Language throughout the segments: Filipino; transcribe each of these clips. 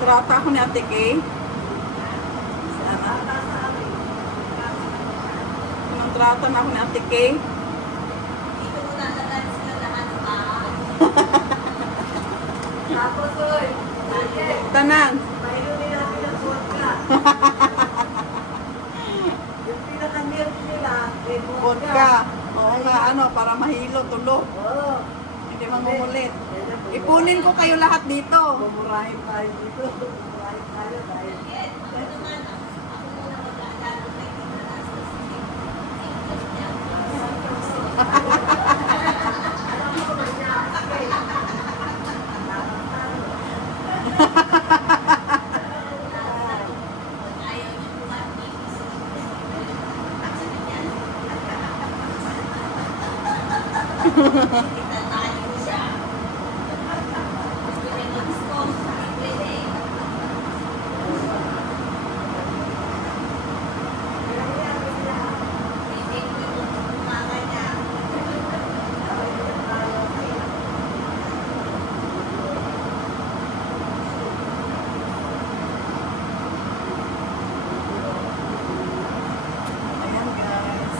Kontrata ako ni Ate Kay. Sana. Kontrata na ako ni Ate Kay. Dito mo nalagan sila lahat pa. Tapos, oy. Tanan. Mayroon din natin ang vodka. Yung pinaka-milk nila, may Vodka. Oo nga, ano, para mahilo, tulog. Oo. Hindi mangungulit. Ipunin ko kayo lahat dito. Mumurahin tayo dito. Mumurahin tayo dahil. Ayan guys.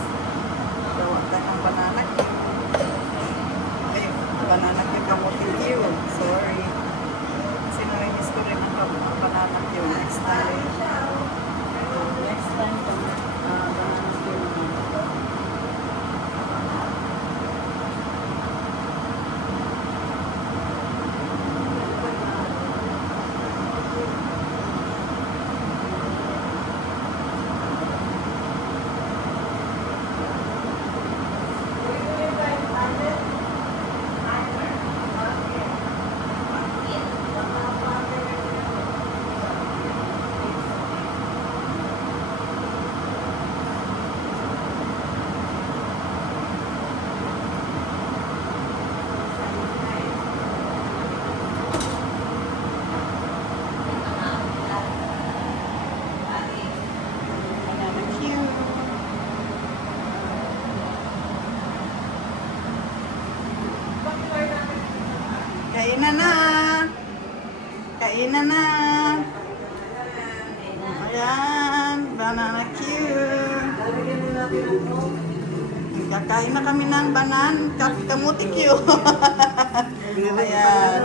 Gawa tayo ng banana cue. Ay, banana cue kamuti cue. Sorry. Kasi narinis ko rin ang banana cue. Next time. Next time. Banana cue. Banana cue. Kainan na. Kainan na. Ayan, banana cue. Kakain na kami ng kamuti cue. Ayan.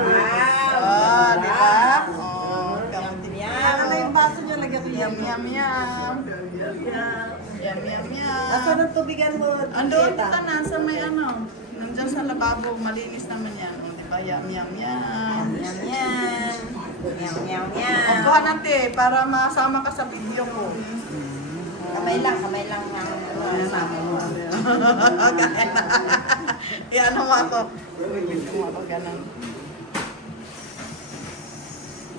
Oh, di ba? Oh, kamuti cue. Ano yung baso niya? Lagyan ko Yum, yum, yum. Yum, yum, yum. Asan ang tubigan mo? Andun ka na sa may ano. Nandiyan sa lababo. Malinis naman yan. O, di ba? Yum, yum, yum. Yum, yum. Yum, yum, yum. Upuan natin para masama ka sa video ko. Kamay lang ang sama mo. Kaya na. Iano mo ako. Video mo ako ganun.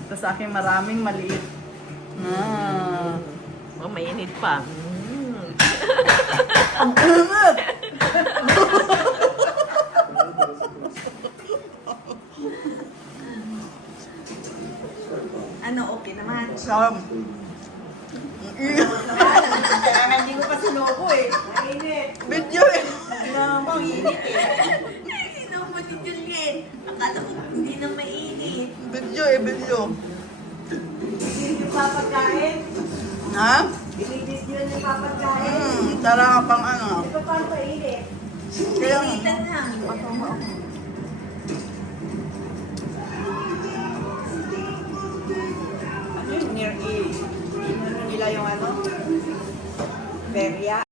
Ito sa akin maraming maliit. Oh, mainit pa. Ang init! Ano, okay naman. Sarap. Kaya nga hindi ko pa sinuko eh. Mainit. Video eh. Ano ang init eh. Sinuko ni Juliet. Akala ko hindi na mainit. Video eh, video. Hindi yung papagkain. Ha? Binibis yun yung papagkain. Sarap pang ano. Ito pa ang painit. Kaya Initan lang. Ano yung near A? Ano nila yung ano? Beria?